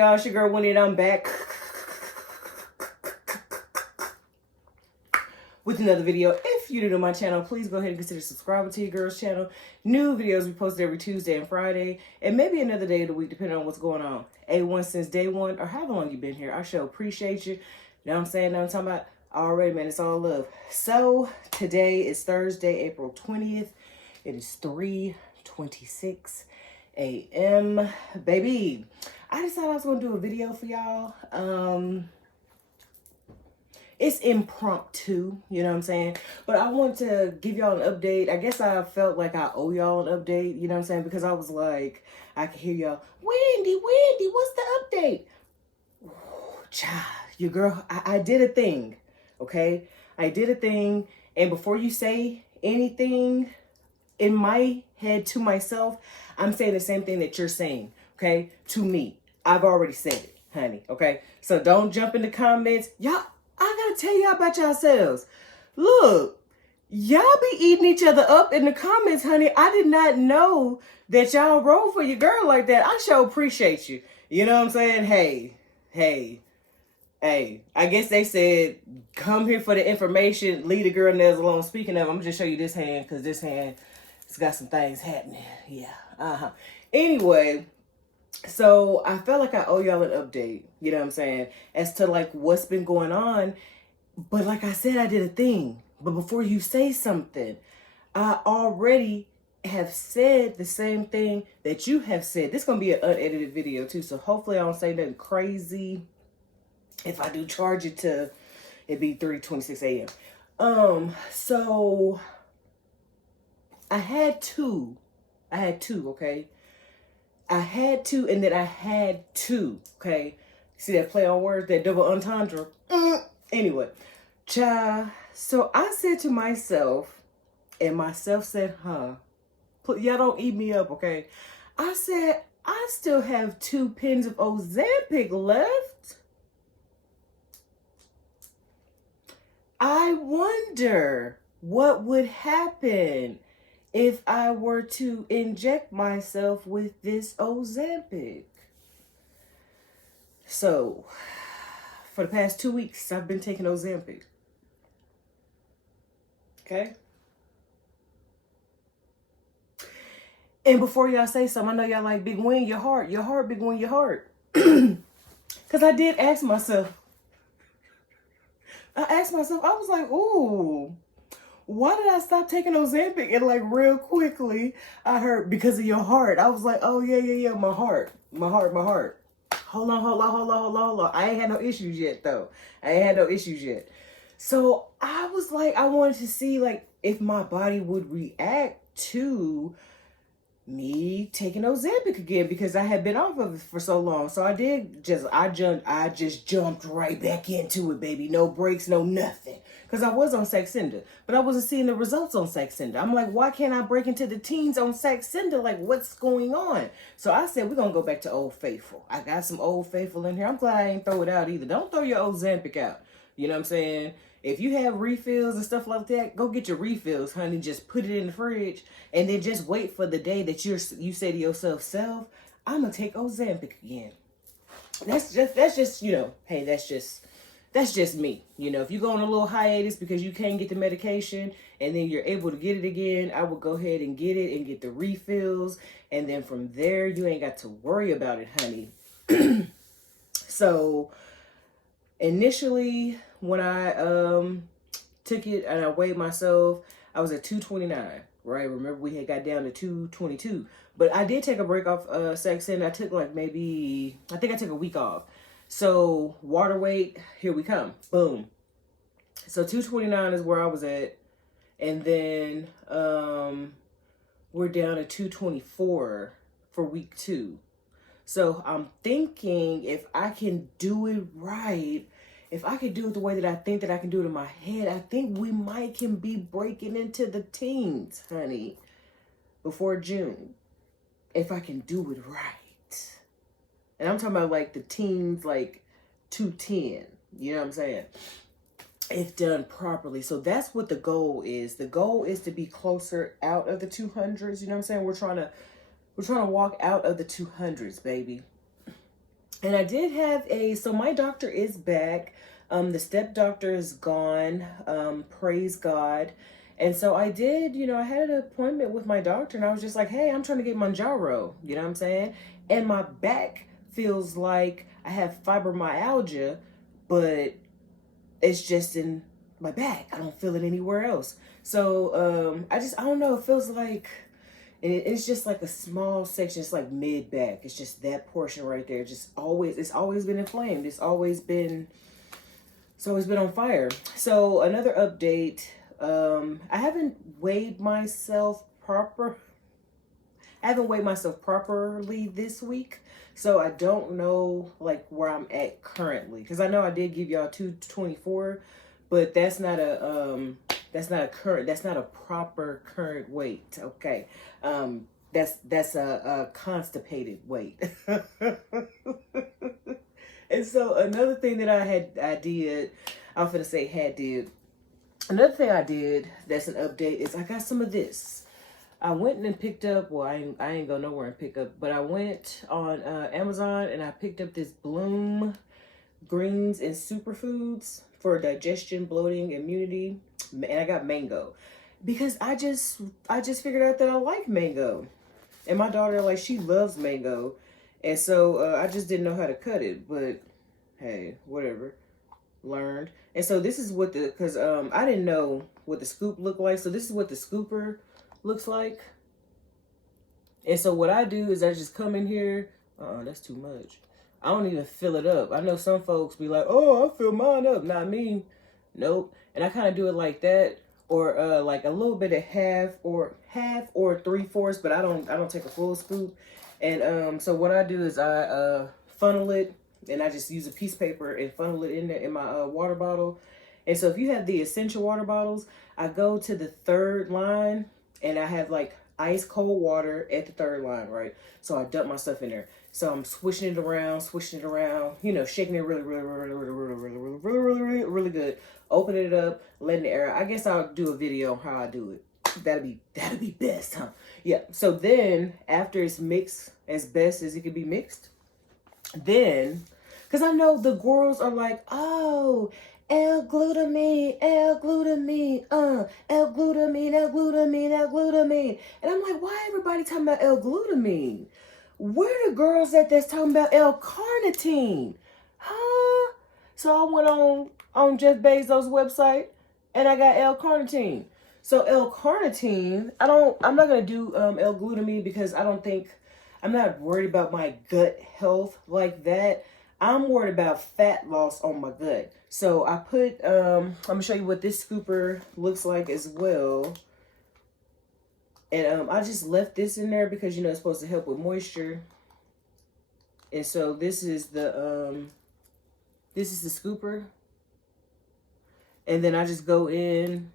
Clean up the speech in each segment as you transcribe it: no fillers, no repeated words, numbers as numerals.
y'all? It's your girl Wendi and I'm back with another video. If you're new to my channel, please go ahead and consider subscribing to your girl's channel. New videos we post every Tuesday and Friday, and maybe another day of the week depending on what's going on. A1 since day one, or however long you've been here. I sure appreciate you. You know what I'm saying? Know what I'm talking about? Already, man, it's all love. So today is Thursday, April 20th. It is 3:26 a.m. Baby, I decided I was gonna do a video for y'all. It's impromptu, you know what I'm saying? But I want to give y'all an update. I guess I felt like I owe y'all an update, you know what I'm saying? Because I was like, I could hear y'all, Wendi, what's the update? Ooh, child, your girl, I did a thing, okay? I did a thing, and before you say anything, in my head to myself, I'm saying the same thing that you're saying, okay? To me. I've already said it, honey, okay? So don't jump in the comments. Y'all, I gotta tell y'all about yourselves. Look, y'all be eating each other up in the comments, honey. I did not know that y'all roll for your girl like that. I sure appreciate you. You know what I'm saying? Hey. I guess they said, come here for the information, leave the girl nails alone. Speaking of, I'm gonna just show you this hand, because this hand, it's got some things happening. Yeah. Anyway, so I felt like I owe y'all an update, you know what I'm saying, as to like what's been going on. But like I said, I did a thing. But before you say something, I already have said the same thing that you have said. This is going to be an unedited video too, so hopefully I don't say nothing crazy. If I do charge it to, it'd be 3:26 a.m. So I had two, okay? I had to, and then I had to, okay? See that play on words, that double entendre? Anyway, child, so I said to myself, and myself said, y'all don't eat me up, okay? I said, I still have 2 pens of Ozempic left. I wonder what would happen if I were to inject myself with this Ozempic. So, for the past 2 weeks, I've been taking Ozempic. Okay? And before y'all say something, I know y'all like, Big Win, your heart, Big Win, your heart. Because I did ask myself, I was like, ooh, why did I stop taking Ozempic? And like real quickly, I heard because of your heart. I was like, oh yeah, my heart. Hold on. I ain't had no issues yet though. So I was like, I wanted to see like if my body would react to me taking Ozempic again, because I had been off of it for so long. So I just jumped right back into it, baby. No breaks, no nothing. Because I was on Saxenda, but I wasn't seeing the results on Saxenda. I'm like, why can't I break into the teens on Saxenda? Like, what's going on? So I said, we're going to go back to Old Faithful. I got some Old Faithful in here. I'm glad I ain't throw it out either. Don't throw your Ozempic out. You know what I'm saying? If you have refills and stuff like that, go get your refills, honey. Just put it in the fridge and then just wait for the day that you say to yourself, self, I'm going to take Ozempic again. That's just, you know, hey, that's just me. You know, if you go on a little hiatus because you can't get the medication and then you're able to get it again, I would go ahead and get it and get the refills. And then from there, you ain't got to worry about it, honey. So initially, when I took it and I weighed myself, I was at 229, right? Remember, we had got down to 222. But I did take a break off Saxenda. I took like I think I took a week off. So water weight, here we come. Boom. So 229 is where I was at. And then we're down to 224 for week 2. So I'm thinking if I can do it right, if I can do it the way that I think that I can do it in my head, I think we can be breaking into the teens, honey, before June. If I can do it right. And I'm talking about like the teens, like 210. You know what I'm saying? If done properly. So that's what the goal is. The goal is to be closer out of the 200s. You know what I'm saying? We're trying to walk out of the 200s, baby. And I did have so my doctor is back. The step doctor is gone. Praise God. And so I did, I had an appointment with my doctor, and I was just like, hey, I'm trying to get Manjaro. You know what I'm saying? And my back feels like I have fibromyalgia, but it's just in my back. I don't feel it anywhere else. So I don't know. It feels like it's just like a small section. It's like mid back. It's just that portion right there. It's always been inflamed. It's always been on fire. So another update. I haven't weighed myself properly this week. So I don't know like where I'm at currently. Because I know I did give y'all 224, but that's not a proper current weight. Okay. That's a constipated weight. And so another thing that another thing I did that's an update is I got some of this. I went and picked up, well, I ain't go nowhere and pick up, but I went on Amazon and I picked up this Bloom Greens and Superfoods for digestion, bloating, immunity, and I got mango because I just figured out that I like mango, and my daughter, like, she loves mango, and so I just didn't know how to cut it, but hey, whatever, learned. And so this is what because I didn't know what the scoop looked like, so this is what the scooper looks like. And so what I do is I just come in here. That's too much. I don't even fill it up. I know some folks be like, oh, I fill mine up. Not me. Nope. And I kind of do it like that, or like a little bit of half or 3/4, but I don't take a full scoop. And so what I do is I funnel it, and I just use a piece of paper and funnel it in there in my water bottle. And so if you have the essential water bottles, I go to the third line, and I have like ice cold water at the third line, right? So I dump my stuff in there. So I'm swishing it around, shaking it really good. Opening it up, letting the air out. I guess I'll do a video on how I do it. That'd be best, huh? Yeah. So then after it's mixed as best as it can be mixed, then, because I know the girls are like, oh, L-glutamine, L-glutamine, L-glutamine, L-glutamine, L-glutamine. And I'm like, why everybody talking about L-glutamine? Where the girls at that's talking about L-carnitine? Huh? So I went on Jeff Bezos' website and I got L-carnitine. So L-carnitine, I'm not going to do L-glutamine because I'm not worried about my gut health like that. I'm worried about fat loss on my gut. So I put, I'm going to show you what this scooper looks like as well. And I just left this in there because, it's supposed to help with moisture. And so this is the scooper. And then I just go in,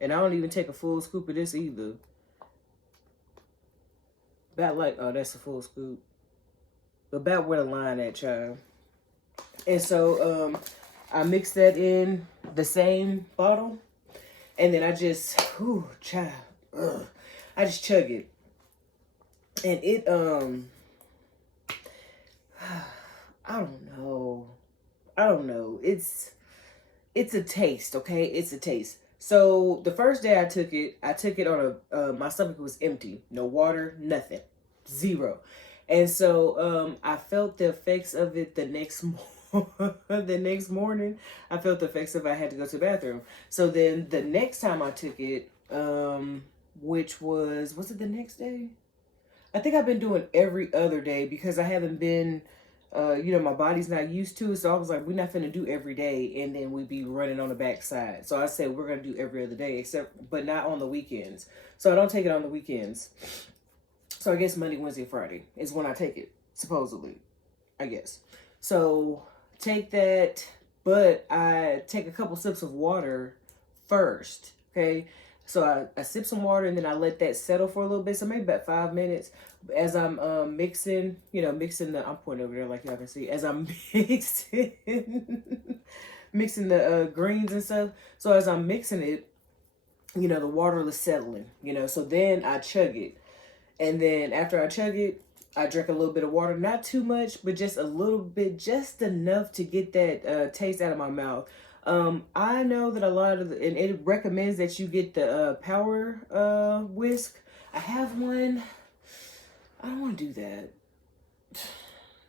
and I don't even take a full scoop of this either. About like, oh, that's a full scoop. About where the line at, child. And so I mix that in the same bottle, and then I just, child, I just chug it, and it I don't know. It's a taste, okay? It's a taste. So the first day I took it on my stomach was empty, no water, nothing, zero. And so I felt the effects of it the next morning. I felt the effects of it. I had to go to the bathroom. So then the next time I took it, which was it the next day? I think I've been doing every other day because I haven't been, my body's not used to it. So I was like, we're not finna do every day and then we'd be running on the backside. So I said, we're going to do every other day but not on the weekends. So I don't take it on the weekends. So I guess Monday, Wednesday, Friday is when I take it, supposedly, I guess. So take that, but I take a couple sips of water first, okay? So I sip some water and then I let that settle for a little bit, so maybe about 5 minutes. As I'm mixing I'm pointing over there like y'all can see, as I'm mixing the greens and stuff. So as I'm mixing it, the water is settling, so then I chug it. And then after I chug it, I drink a little bit of water, not too much, but just a little bit, just enough to get that taste out of my mouth. I know that a lot of and it recommends that you get the power whisk. I have one. I don't want to do that.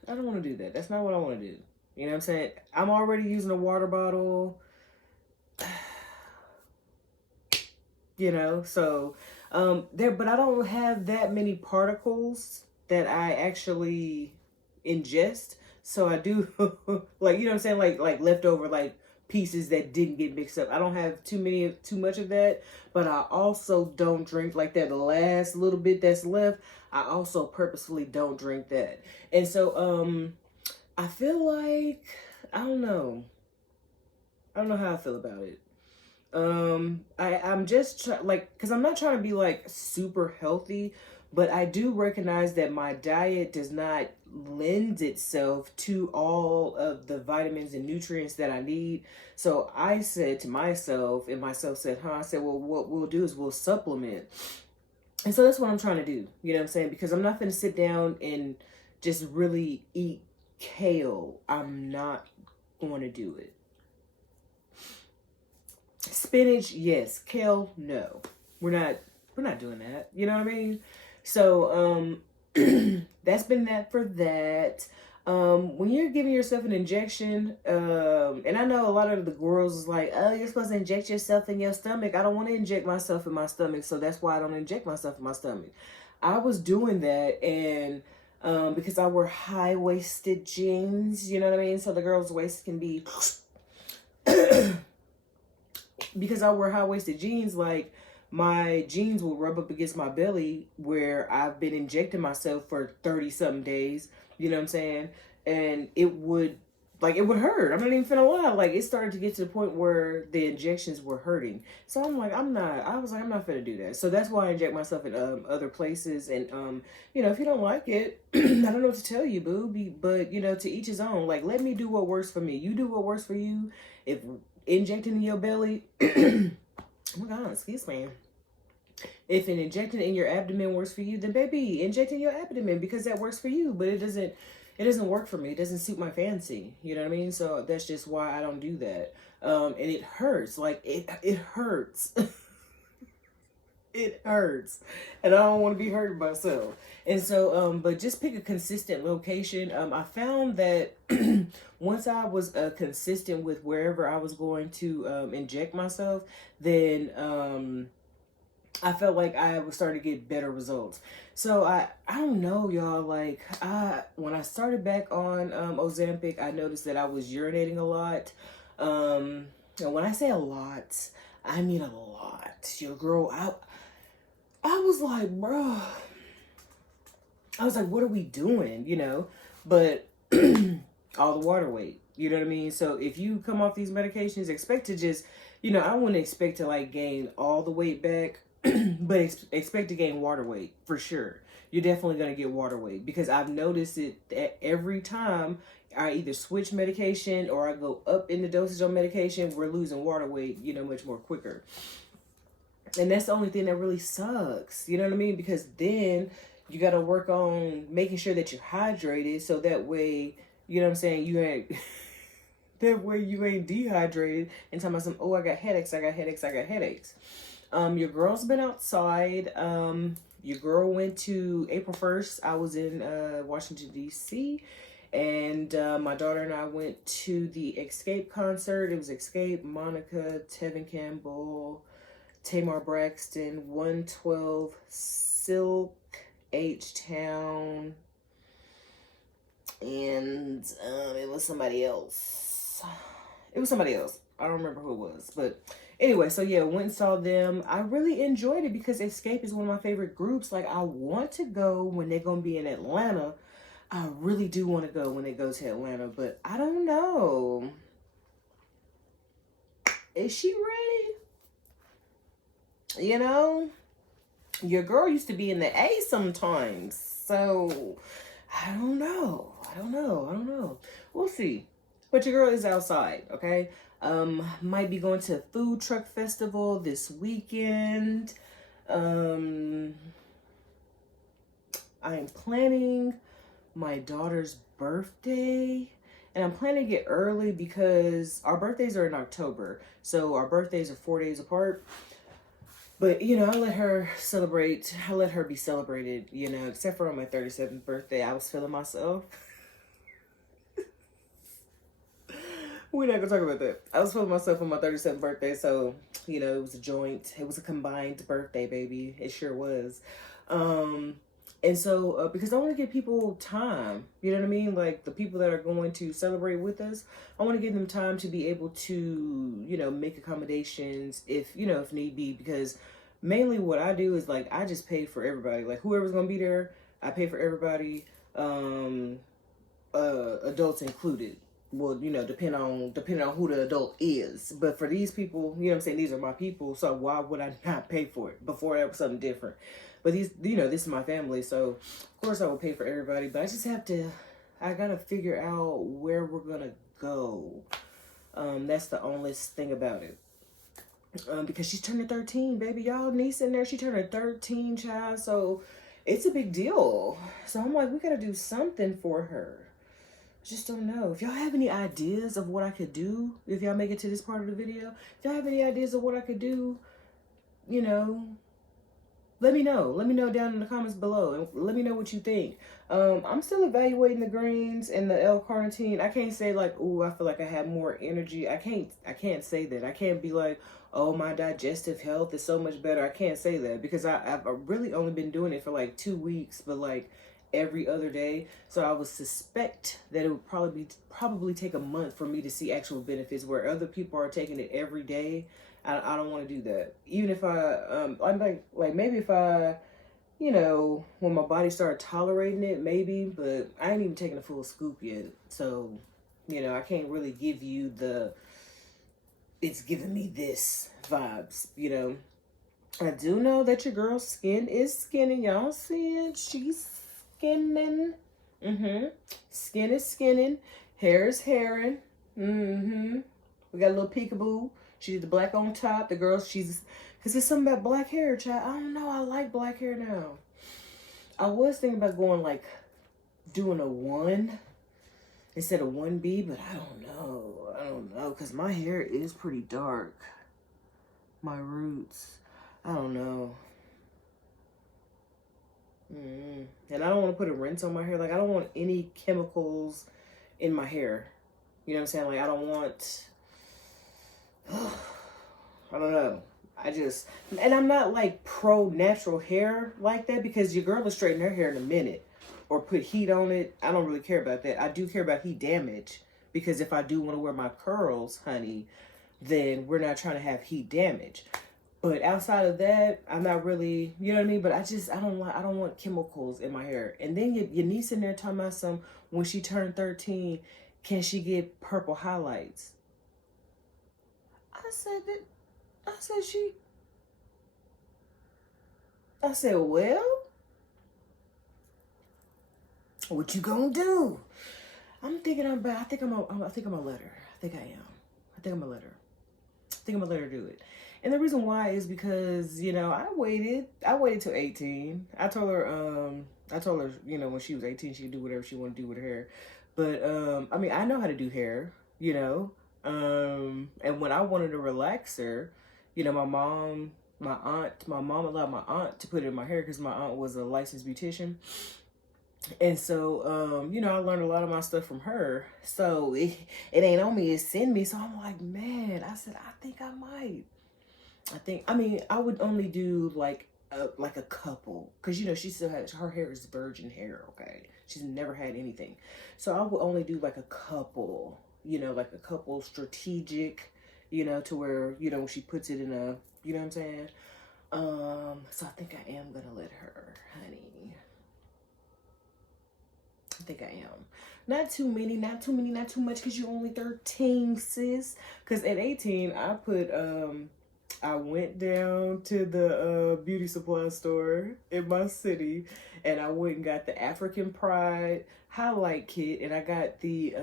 I don't want to do that. That's not what I want to do. You know what I'm saying? I'm already using a water bottle. You know, so but I don't have that many particles that I actually ingest. So I do like, you know what I'm saying, like leftover like pieces that didn't get mixed up. I don't have too much of that, but I also don't drink like that last little bit that's left. I also purposefully don't drink that. And so I feel like I don't know how I feel about it. I'm just like, because I'm not trying to be like super healthy, but I do recognize that my diet does not lend itself to all of the vitamins and nutrients that I need. So I said to myself, and myself said, I said, well, what we'll do is we'll supplement. And so that's what I'm trying to do. You know what I'm saying? Because I'm not going to sit down and just really eat kale. I'm not going to do it. Spinach, yes. Kale, no. We're not doing that. You know what I mean? So that's been that for that. When you're giving yourself an injection, and I know a lot of the girls is like, oh, you're supposed to inject yourself in your stomach. I don't want to inject myself in my stomach, so that's why I don't inject myself in my stomach. I was doing that, and because I wear high-waisted jeans, you know what I mean? So the girl's waist can be because I wear high-waisted jeans, like my jeans will rub up against my belly where I've been injecting myself for 30-something days, you know what I'm saying? And it would hurt. I'm not even finna lie. Like, it started to get to the point where the injections were hurting. So I'm like, I'm not finna do that. So that's why I inject myself in other places. And, you know, if you don't like it, I don't know what to tell you, boo. But, you know, to each his own. Like, let me do what works for me. You do what works for you. If injecting in your belly, oh my God, excuse me. If an injecting in your abdomen works for you, then baby, inject in your abdomen because that works for you. But it doesn't work for me. It doesn't suit my fancy. You know what I mean? So that's just why I don't do that. And it hurts. Like it hurts. It hurts. And I don't want to be hurt myself. And so, but just pick a consistent location. I found that once I was consistent with wherever I was going to inject myself, then I felt like I was starting to get better results. So I don't know, y'all. Like when I started back on Ozempic, I noticed that I was urinating a lot. And when I say a lot, I mean a lot. Your girl, I was like, bro. I was like, what are we doing? You know, but all the water weight. You know what I mean? So if you come off these medications, expect to just, you know, I wouldn't expect to like gain all the weight back. But expect to gain water weight for sure. You're definitely going to get water weight because I've noticed it that every time I either switch medication or I go up in the dosage on medication, we're losing water weight, you know, much more quicker. And that's the only thing that really sucks. You know what I mean? Because then you got to work on making sure that you're hydrated so that way, you know what I'm saying, you ain't that way you ain't dehydrated and talking about some, oh, I got headaches. Your girl's been outside. Your girl went to April 1st. I was in Washington, D.C. And my daughter and I went to the Escape concert. It was Escape, Monica, Tevin Campbell, Tamar Braxton, 112, Silk, H-Town, and it was somebody else. I don't remember who it was, but anyway, so yeah, went and saw them. I really enjoyed it because Escape is one of my favorite groups. Like, I want to go when they're going to be in Atlanta. I really do want to go when they go to Atlanta, but I don't know. Is she ready? You know, your girl used to be in the A sometimes, so I don't know. We'll see. But your girl is outside, okay? Might be going to a food truck festival this weekend. I am planning my daughter's birthday, and I'm planning it early because our birthdays are in October, so our birthdays are 4 days apart. But, you know, I let her celebrate. I let her be celebrated, you know, except for on my 37th birthday. I was feeling myself. We're not going to talk about that. I was feeling myself on my 37th birthday. So, you know, it was a joint. It was a combined birthday, baby. It sure was. And so, because I want to give people time, you know what I mean? Like the people that are going to celebrate with us, I want to give them time to be able to, you know, make accommodations if, you know, if need be, because mainly what I do is like, I just pay for everybody. Like whoever's going to be there, I pay for everybody, adults included. Well, you know, depending on who the adult is. But for these people, you know what I'm saying? These are my people. So why would I not pay for it? Before that was something different. But these, you know, this is my family. So of course I will pay for everybody. But I just have to, I got to figure out where we're going to go. That's the only thing about it. Because she's turning 13, baby. Y'all niece in there, she turned 13, child. So it's a big deal. So I'm like, we got to do something for her. Just don't know. If y'all have any ideas of what I could do, if y'all make it to this part of the video, if y'all have any ideas of what I could do, you know, let me know. Let me know down in the comments below, and let me know what you think. I'm still evaluating the greens and the L-carnitine. I can't say like, oh, I feel like I have more energy. I can't say that. I can't be like, oh, my digestive health is so much better. I can't say that because I've really only been doing it for like 2 weeks, but like every other day. So I would suspect that it would probably take a month for me to see actual benefits, where other people are taking it every day. I don't want to do that. Even if I'm like maybe if I, you know, when my body started tolerating it, maybe, but I ain't even taking a full scoop yet. So, you know, I can't really give you the, it's giving me this vibes, you know. I do know that your girl's skin is skinning. Y'all see it? She's skinning. Skin is skinning. Hair is hairing. We got a little peekaboo. She did the black on top. The girl, because there's something about black hair, child. I don't know. I like black hair now. I was thinking about going like doing a 1 instead of 1B, but I don't know. I don't know, because my hair is pretty dark. My roots. I don't know. And I don't want to put a rinse on my hair. Like, I don't want any chemicals in my hair. You know what I'm saying? Like, I don't want... I don't know. And I'm not like pro natural hair like that, because your girl will straighten her hair in a minute or put heat on it. I don't really care about that. I do care about heat damage, because if I do want to wear my curls, honey, then we're not trying to have heat damage. But outside of that, I'm not really, you know what I mean? But I don't want chemicals in my hair. And then your niece in there talking about when she turned 13, can she get purple highlights? I said, well, what you gonna do? I think I'm gonna let her. I think I'm gonna let her do it. And the reason why is because, you know, I waited till 18. I told her, you know, when she was 18, she could do whatever she wanted to do with her hair. But, I mean, I know how to do hair, you know. And when I wanted to relax her, you know, my mom allowed my aunt to put it in my hair, because my aunt was a licensed beautician. And so, you know, I learned a lot of my stuff from her. So it ain't on me, it's in me. So I'm like, man, I said, I think I might. I mean, I would only do like a couple, because, you know, she still has, her hair is virgin hair, okay? She's never had anything. So I would only do like a couple, you know, like a couple strategic, you know, to where, you know, she puts it in a, you know what I'm saying? So I think I am gonna let her, honey. I think I am. Not too many, not too much, because you're only 13, sis. Because at 18, I went down to the beauty supply store in my city, and I went and got the African Pride highlight kit, and I got the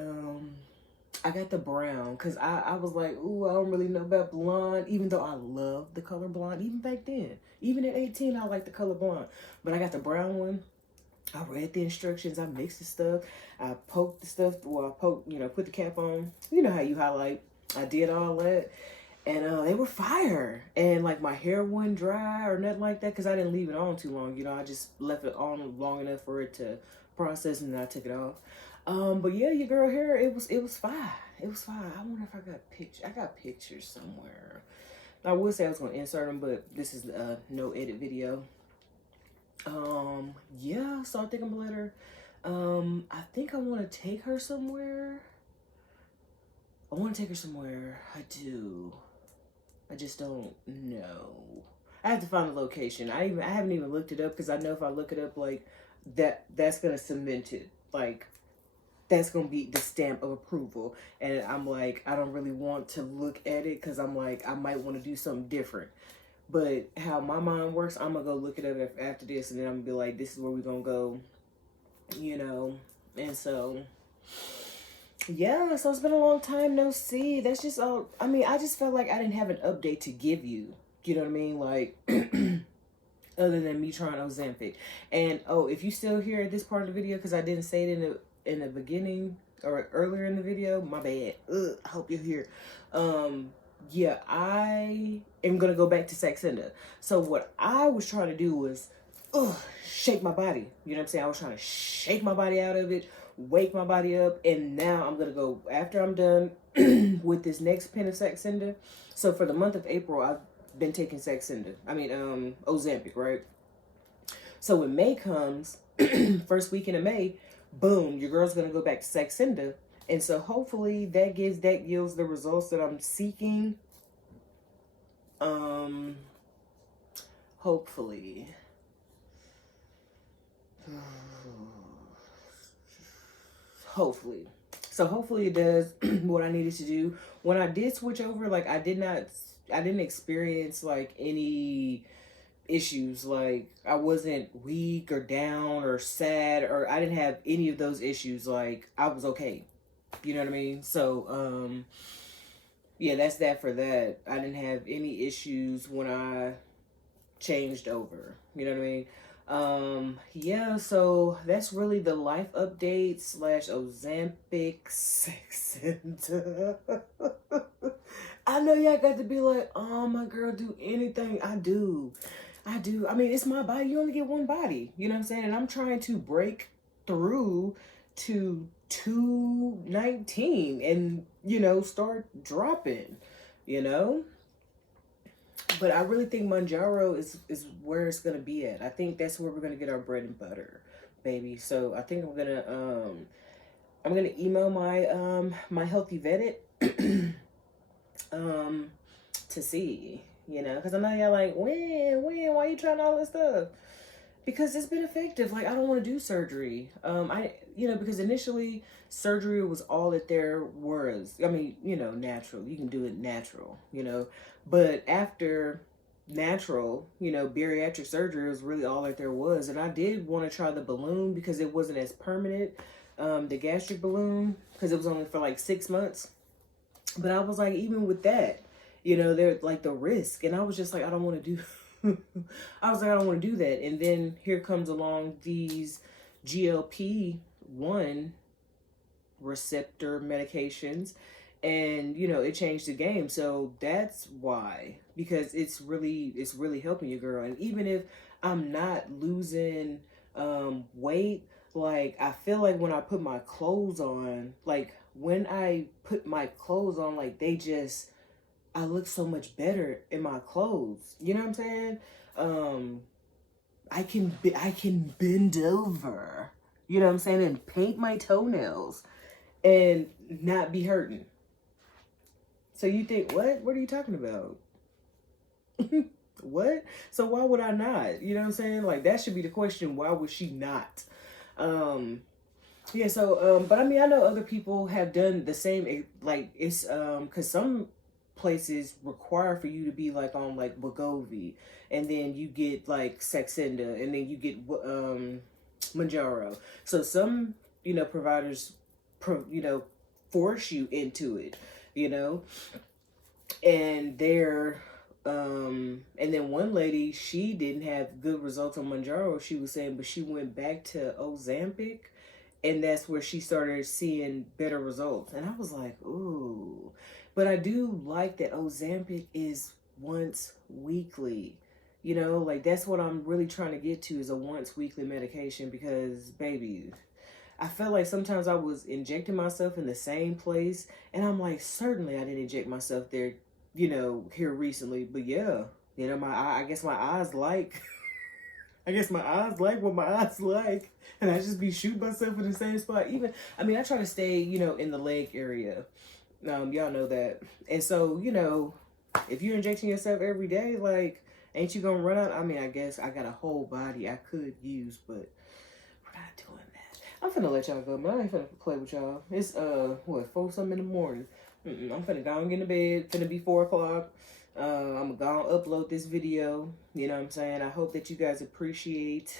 brown, because I was like, ooh, I don't really know about blonde, even though I love the color blonde, even back then. Even at 18, I liked the color blonde. But I got the brown one, I read the instructions. I mixed the stuff. I poked the stuff. Well, I poked, put the cap on. You know how you highlight. I did all that. And they were fire. And like my hair wasn't dry or nothing like that because I didn't leave it on too long. I just left it on long enough for it to process and then I took it off. But yeah, your girl hair, it was fine. It was fine. I wonder if I got pictures. I got pictures somewhere. I would say I was gonna insert them, but this is a no edit video. Yeah, so I think I'm gonna let her, I think I want to take her somewhere. I do. I just don't know. I have to find a location. I haven't even looked it up because I know if I look it up, like, that's gonna cement it. Like, that's gonna be the stamp of approval. And I'm like, I don't really want to look at it because I'm like, I might want to do something different. But how my mind works, I'm gonna go look it up after this, and then I'm gonna be like, this is where we're gonna go, And so, yeah, so it's been a long time no see. That's just all. I mean, I just felt like I didn't have an update to give you. You know what I mean? Like, other than me trying Ozempic. And oh, if you still here at this part of the video, because I didn't say it in the beginning or earlier in the video, my bad. I hope you're here. Yeah, I am gonna go back to Saxenda. So what I was trying to do was shake my body. You know what I'm saying? I was trying to shake my body out of it, wake my body up, and now I'm gonna go after I'm done with this next pen of Saxenda. So for the month of April, I've been taking Saxenda. I mean, Ozempic, right? So when May comes, first weekend of May, boom, your girl's gonna go back to Saxenda. And so hopefully that yields the results that I'm seeking. Hopefully. Hopefully. So hopefully it does what I needed to do. When I did switch over, like I didn't experience like any issues. Like I wasn't weak or down or sad, or I didn't have any of those issues. Like I was okay. You know what I mean? So, yeah, that's that for that. I didn't have any issues when I changed over. You know what I mean? Yeah, so that's really the life update / Ozempic Saxenda. I know y'all got to be like, oh, my girl do anything. I do. I mean, it's my body. You only get one body. You know what I'm saying? And I'm trying to break through to 219 and start dropping, but I really think Manjaro is where it's gonna be at. I think that's where we're gonna get our bread and butter, baby. So I think I'm gonna email my my healthy vetted to see, because I know y'all like, when why you trying all this stuff? Because it's been effective. Like, I don't want to do surgery. Because initially surgery was all that there was. I mean, natural. You can do it natural, But after natural, bariatric surgery was really all that there was. And I did want to try the balloon because it wasn't as permanent, the gastric balloon, because it was only for like 6 months. But I was like, even with that, there's like the risk. And I was just like, I don't want to do I was like, I don't want to do that. And then here comes along these GLP-1 receptor medications, and it changed the game. So that's why, because it's really helping you, girl. And even if I'm not losing weight, like I feel like when I put my clothes on, like I look so much better in my clothes. You know what I'm saying? I can bend over, you know what I'm saying, and paint my toenails and not be hurting. So you think, what are you talking about? What? So why would I not? You know what I'm saying? Like, that should be the question. Why would she not? Yeah, so, but I mean, I know other people have done the same, like, it's, because some places require for you to be like on like Wegovy, and then you get like Saxenda, and then you get Manjaro. So some providers force you into it, and they're And then one lady, she didn't have good results on Mounjaro, she was saying, but she went back to Ozempic, and that's where she started seeing better results. And I was like, ooh. But I do like that Ozempic is once weekly. You know, like that's what I'm really trying to get to, is a once weekly medication, because baby, I felt like sometimes I was injecting myself in the same place, and I'm like, certainly I didn't inject myself there, you know, here recently. But yeah, you know, I guess my eyes like, I guess my eyes like what my eyes like, and I just be shooting myself in the same spot. Even, I mean, I try to stay, you know, in the leg area. Y'all know that. And so, you know, if you're injecting yourself every day, like, ain't you gonna run out? I mean, I guess I got a whole body I could use, but we're not doing that. I'm finna let y'all go, man. I ain't finna play with y'all. It's, what, 4 something in the morning. I'm finna go and get in bed. Finna be 4 o'clock. I'm gonna upload this video. You know what I'm saying? I hope that you guys appreciate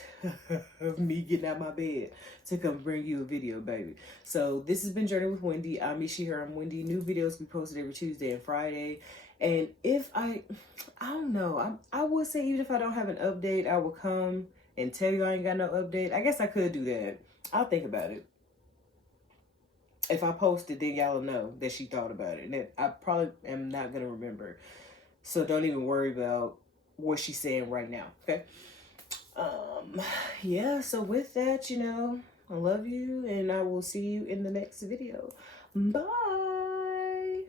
me getting out my bed to come bring you a video, baby. So this has been Journey with Wendi. I'm Miss She, Her. I'm Wendi. New videos be posted every Tuesday and Friday. And if I don't know, I would say even if I don't have an update, I will come and tell you I ain't got no update. I guess I could do that. I'll think about it. If I post it, then y'all know that she thought about it. And that I probably am not going to remember. So don't even worry about what she's saying right now, okay? Yeah, so with that, you know, I love you, and I will see you in the next video. Bye!